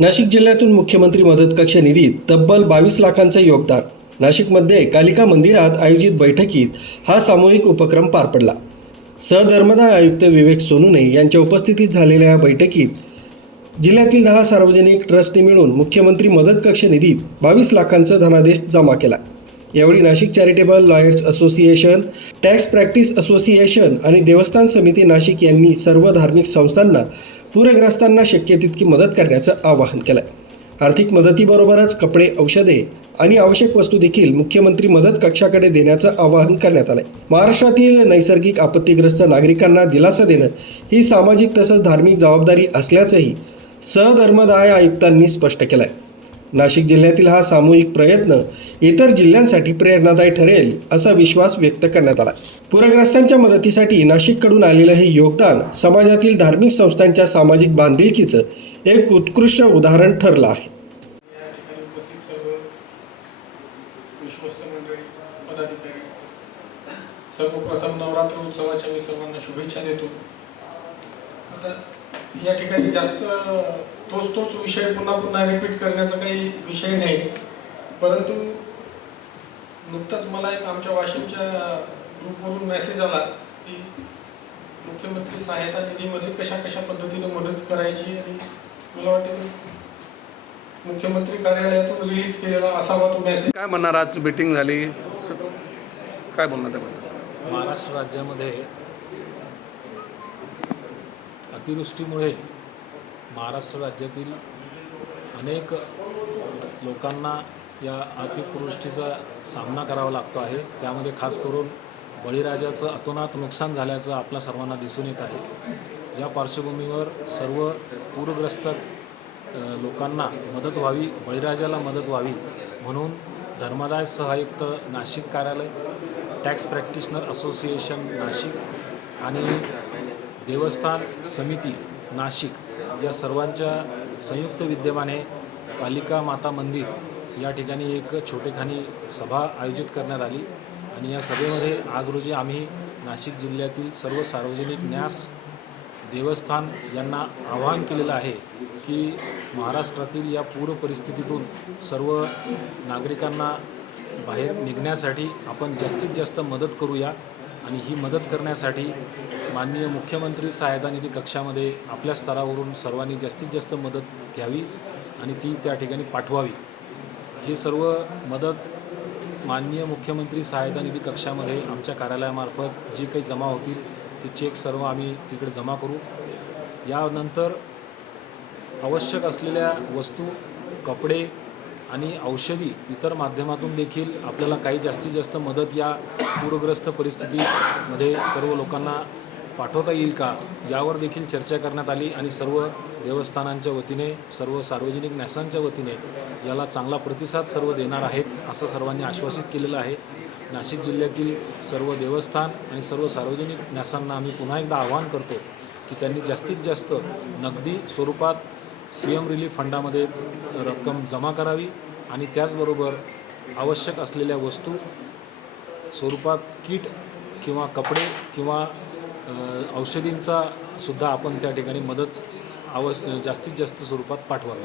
नाशिक जिल्ह्यातून मुख्यमंत्री मदत कक्ष निधीत तब्बल बावीस लाखांचं योगदान. नाशिकमध्ये कालिका मंदिरात आयोजित बैठकीत हा सामूहिक उपक्रम पार पडला. सहधर्मदाय आयुक्त विवेक सोनुने यांच्या उपस्थितीत झालेल्या या बैठकीत जिल्ह्यातील दहा सार्वजनिक ट्रस्टने मिळून मुख्यमंत्री मदत कक्ष निधीत बावीस लाखांचा धनादेश जमा केला. यावेळी Nashik charitable lawyers association tax practice association आणि देवस्थान समिती नाशिक यांनी सर्व धार्मिक संस्थांना पूरग्रस्तांना शक्य तितकी मदत करण्याचं आवाहन केलं आहे आर्थिक मदतीबरोबरच कपडे औषधे आणि आवश्यक वस्तू देखील मुख्यमंत्री मदत कक्षाकडे देण्याचं आवाहन करण्यात आलंय. महाराष्ट्रातील नैसर्गिक आपत्तीग्रस्त नागरिकांना दिलासा देणं ही सामाजिक तसंच धार्मिक जबाबदारी असल्याचंही सहधर्मदाय आयुक्तांनी स्पष्ट केलं आहे नाशिक जिल्ह्यातील हा सामूहिक प्रयत्न इतर जिल्ह्यांसाठी प्रेरणादायी ठरेल असा विश्वास व्यक्त करण्यात आला. पूरग्रस्तांच्या मदतीसाठी नाशिककडून आलेलं हे योगदान समाजातील धार्मिक संस्थांच्या सामाजिक बांधिलकीचं एक उत्कृष्ट उदाहरण ठरलं आहे. सर्वप्रथम नवरात्र उत्सवाच्या मी सर्वांना शुभेच्छा देतो. आता या ठिकाणी जास्त तोच तोच विषय पुन्हा पुन्हा रिपीट करण्याचा काही विषय नाही. परंतु नुकताच मला एक आमच्या वाशिमच्या ग्रुपवरून मेसेज आला की मुख्यमंत्री सहायता निधीमध्ये कशा कशा पद्धतीने मदत करायची आणि मला वाटतं मुख्यमंत्री कार्यालयातून रिलीज केलेला असावा तो मेसेज काय म्हणणार? आज मीटिंग झाली. काय बोलणार त्याबद्दल? महाराष्ट्र राज्यामध्ये अतिवृष्टीमुळे महाराष्ट्र राज्यातील अनेक लोकांना या अतिवृष्टीचा सामना करावा लागतो आहे. त्यामध्ये खास करून बळीराजाचं अतोनात नुकसान झाल्याचं आपल्या सर्वांना दिसून येत आहे. या पार्श्वभूमीवर सर्व पूरग्रस्त लोकांना मदत व्हावी बळीराजाला मदत व्हावी म्हणून धर्मदाय सहायुक्त नाशिक कार्यालय टॅक्स प्रॅक्टिशनर असोसिएशन नाशिक आणि देवस्थान समिती नाशिक या सर्वांच्या संयुक्त विद्यमाने कालिका माता मंदिर या ठिकाणी एक छोटेखानी सभा आयोजित करण्यात आली. आणि या सभेमध्ये आज रोजी आम्ही नाशिक जिल्ह्यातील सर्व सार्वजनिक न्यास देवस्थान यांना आवाहन केलेलं आहे की महाराष्ट्रातील या पूर परिस्थितीतून सर्व नागरिकांना बाहेर निघण्यासाठी आपण जास्तीत जास्त मदत करूया. आणि ही मदत करण्यासाठी माननीय मुख्यमंत्री सहायता निधी कक्षामध्ये आपल्या स्तरावरून सर्वांनी जास्तीत जास्त मदत घ्यावी आणि ती त्या ठिकाणी पाठवावी. ही सर्व मदत माननीय मुख्यमंत्री सहायता निधी कक्षामध्ये आमच्या कार्यालयामार्फत जे काही जमा होतील ते चेक सर्व आम्ही तिकडे जमा करू. यानंतर आवश्यक असलेल्या वस्तू कपडे आणि औषधी इतर माध्यमातून देखील आपल्याला काही जास्तीत जास्त मदत या पूरग्रस्त परिस्थितीमध्ये सर्व लोकांना पाठवता येईल का यावर देखील चर्चा करण्यात आली आणि सर्व देवस्थानांच्या वतीने सर्व सार्वजनिक न्यासांच्या वतीने याला चांगला प्रतिसाद सर्व देणार आहेत असं सर्वांनी आश्वासित केलेलं आहे. नाशिक जिल्ह्यातील सर्व देवस्थान आणि सर्व सार्वजनिक न्यासांना आम्ही पुन्हा एकदा आवाहन करतो की त्यांनी जास्तीत जास्त नगदी स्वरूपात सी एम रिलीफ फंडामध्ये रक्कम जमा करावी आणि त्याचबरोबर आवश्यक असलेल्या वस्तू स्वरूपात किट किंवा कपडे किंवा औषधींचा सुद्धा आपण त्या ठिकाणी मदत आवश जास्तीत जास्त स्वरूपात पाठवावी.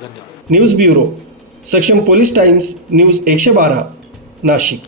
धन्यवाद. News bureau Saksham police times news एकशे बारा नाशिक.